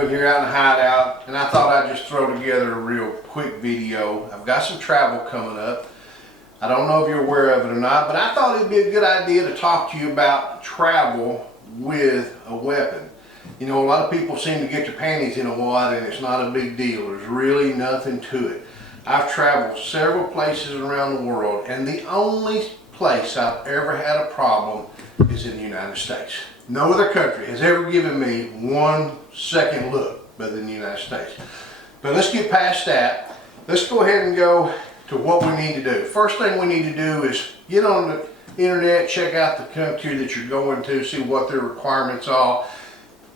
and you're out in a hideout, and I thought I'd just throw together a real quick video. I've got some travel coming up. I don't know if you're aware of it or not, but I thought it'd be a good idea to talk to you about travel with a weapon. You know, a lot of people seem to get their panties in a wad and it's not a big deal. There's really nothing to it. I've traveled several places around the world, and the only place I've ever had a problem is in the United States. No other country has ever given me 1 second look but in the United States. But let's get past that. Let's go ahead and go to what we need to do. First thing we need to do is get on the internet, check out the country that you're going to, see what their requirements are.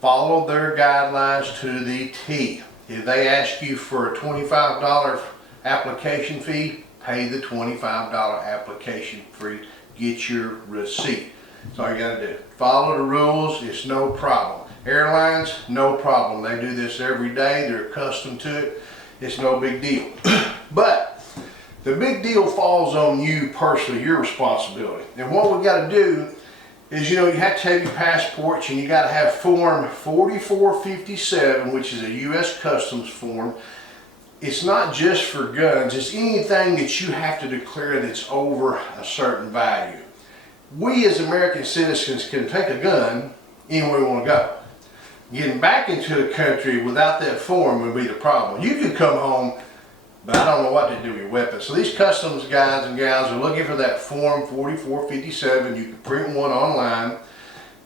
Follow their guidelines to the T. If they ask you for a $25 application fee, pay the $25 application fee. Get your receipt. That's all you got to do. Follow the rules. It's no problem. Airlines, no problem. They do this every day. They're accustomed to it. It's no big deal. But the big deal falls on you personally, your responsibility. And what we got to do is, you know, you have to have your passports, and you got to have form 4457, which is a U.S. Customs form. It's not just for guns. It's anything that you have to declare that's over a certain value. We as American citizens can take a gun anywhere we want to go. Getting back into the country without that form would be the problem. You can come home, but I don't know what to do with your weapon. So these customs guys and gals are looking for that form 4457. You can print one online,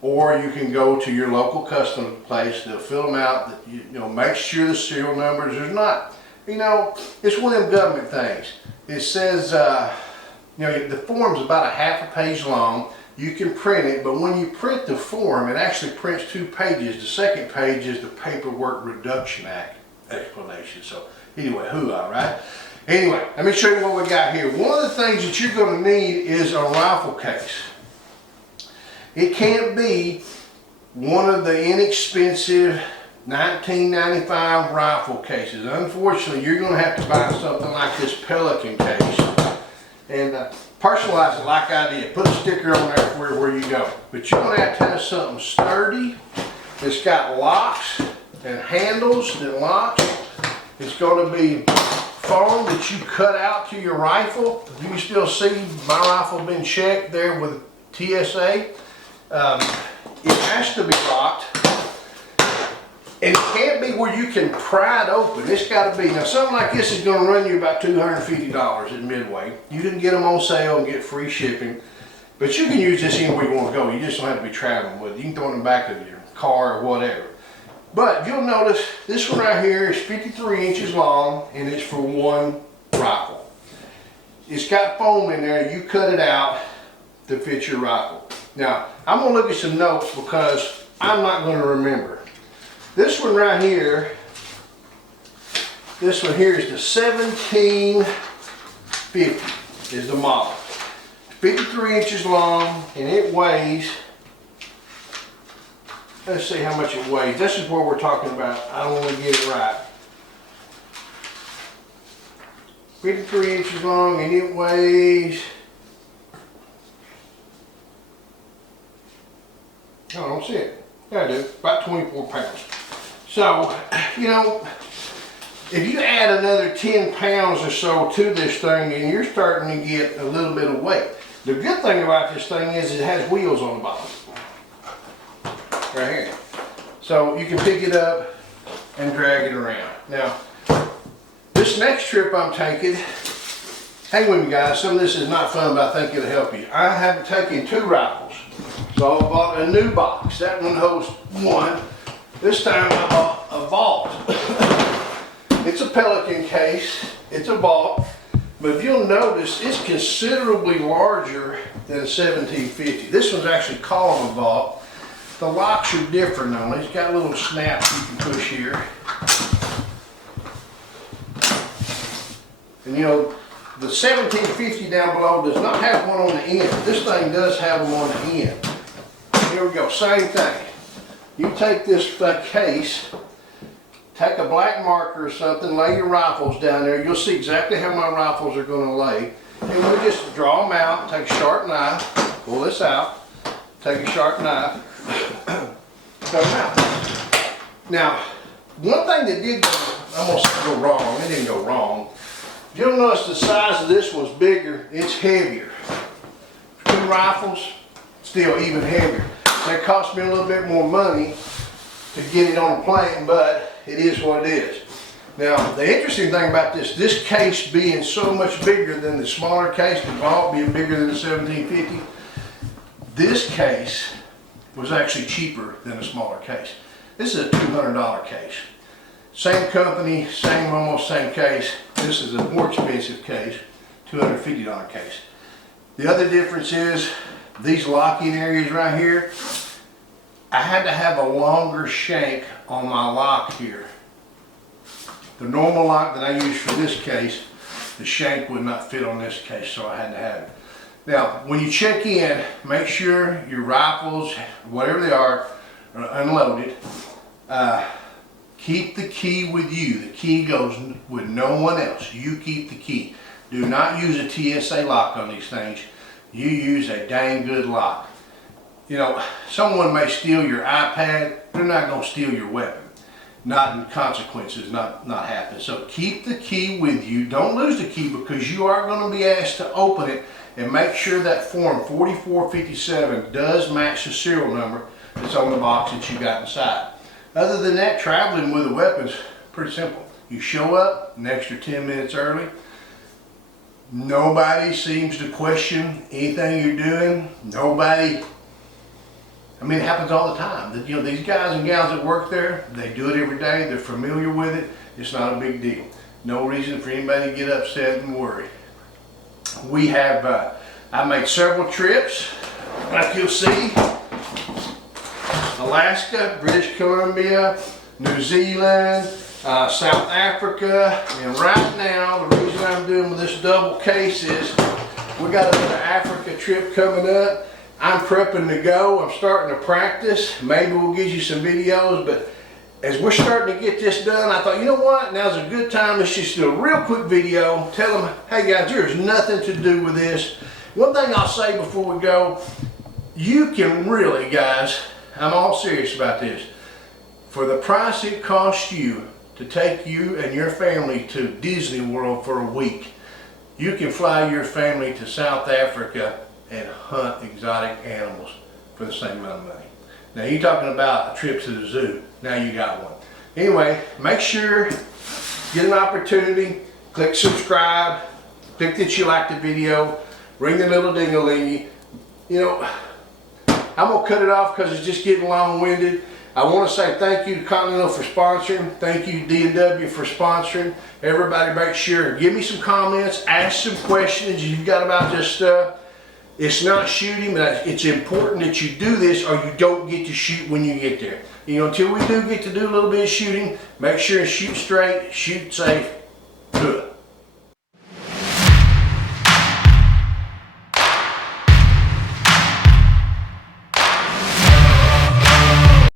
or you can go to your local customs place. They'll fill them out. You know, make sure the serial numbers. There's not, you know, it's one of them government things. It says, you know, the form's about a half a page long. You can print it, but when you print the form, it actually prints 2 pages. The second page is the Paperwork Reduction Act explanation. So anyway, hoo-ah, right? Anyway, let me show you what we got here. One of the things that you're going to need is a rifle case. It can't be one of the inexpensive 1995 rifle cases. Unfortunately, you're going to have to buy something like this Pelican case and personalize it like I did. Put a sticker on there for where you go. But you're going to have something sturdy. It's got locks and handles that lock. It's going to be foam that you cut out to your rifle. You can still see my rifle been checked there with TSA. It has to be locked. And it can't be where you can pry it open. It's got to be. Now, something like this is going to run you about $250 at Midway. You can get them on sale and get free shipping. But you can use this anywhere you want to go. You just don't have to be traveling with it. You can throw it in the back of your car or whatever. But you'll notice this one right here is 53 inches long, and it's for one rifle. It's got foam in there. You cut it out to fit your rifle. Now, I'm going to look at some notes because I'm not going to remember. This one right here, this one here is the 1750 is the model. 53 inches long, and it weighs, let's see how much it weighs. This is what we're talking about. I don't want to get it right. 53 inches long, and it weighs, I don't see it. Yeah, I do. About 24 pounds. So, you know, if you add another 10 pounds or so to this thing, then you're starting to get a little bit of weight. The good thing about this thing is it has wheels on the bottom. Right here. So you can pick it up and drag it around. Now, this next trip I'm taking, hang with me guys, some of this is not fun, but I think it'll help you. I have taken 2 rifles. So I bought a new box. That one holds 1. This time I bought a Vault. It's a Pelican case. It's a Vault. But if you'll notice, it's considerably larger than a 1750. This one's actually called a Vault. The locks are different on it. It's got little snaps you can push here. And you know, the 1750 down below does not have one on the end. This thing does have them on the end. Here we go, same thing. You take this case, take a black marker or something, lay your rifles down there. You'll see exactly how my rifles are going to lay. And we'll just draw them out, take a sharp knife, pull this out, take a sharp knife, cut them out. Now, one thing that did go, I'm gonna say go wrong, it didn't go wrong. You'll notice the size of this one's bigger, it's heavier. Two rifles, still even heavier. That cost me a little bit more money to get it on a plane, but it is what it is. Now, the interesting thing about this case being so much bigger than the smaller case, the Vault being bigger than the 1750, this case was actually cheaper than a smaller case. This is a $200 case. Same company, almost same case. This is a more expensive case, $250 case. The other difference is these locking areas right here, I had to have a longer shank on my lock here. The normal lock that I use for this case, the shank would not fit on this case, so I had to have it. Now, when you check in, make sure your rifles, whatever they are unloaded. Keep the key with you. The key goes with no one else. You keep the key. Do not use a TSA lock on these things. You use a dang good lock. You know, someone may steal your iPad. They're not going to steal your weapon. Not in consequences, not happen. So keep the key with you. Don't lose the key, because you are going to be asked to open it and make sure that form 4457 does match the serial number that's on the box that you got inside. Other than that, traveling with the weapons, pretty simple. You show up an extra 10 minutes early. Nobody seems to question anything you're doing. Nobody, I mean, it happens all the time. You know, these guys and gals that work there, they do it every day. They're familiar with it. It's not a big deal. No reason for anybody to get upset and worry. We have, I made several trips, like you'll see. Alaska, British Columbia, New Zealand, South Africa, and right now the reason I'm doing with this double case is we got another Africa trip coming up. I'm prepping to go. I'm starting to practice. Maybe we'll get you some videos, but as we're starting to get this done, I thought, you know what, now's a good time. Let's just do a real quick video. Tell them, hey guys, there's nothing to do with this. One thing I'll say before we go, you can really, guys, I'm all serious about this. For the price it costs you to take you and your family to Disney World for a week, you can fly your family to South Africa and hunt exotic animals for the same amount of money. Now you're talking about a trip to the zoo. Now you got one. Anyway, make sure, get an opportunity, click subscribe, click that you like the video, ring the little ding-a-ling. You know, I'm going to cut it off because it's just getting long-winded. I want to say thank you to Continental for sponsoring. Thank you D&W for sponsoring. Everybody make sure, give me some comments, ask some questions you've got about this stuff. It's not shooting, but it's important that you do this or you don't get to shoot when you get there. You know, until we do get to do a little bit of shooting, make sure and shoot straight, shoot safe, do it.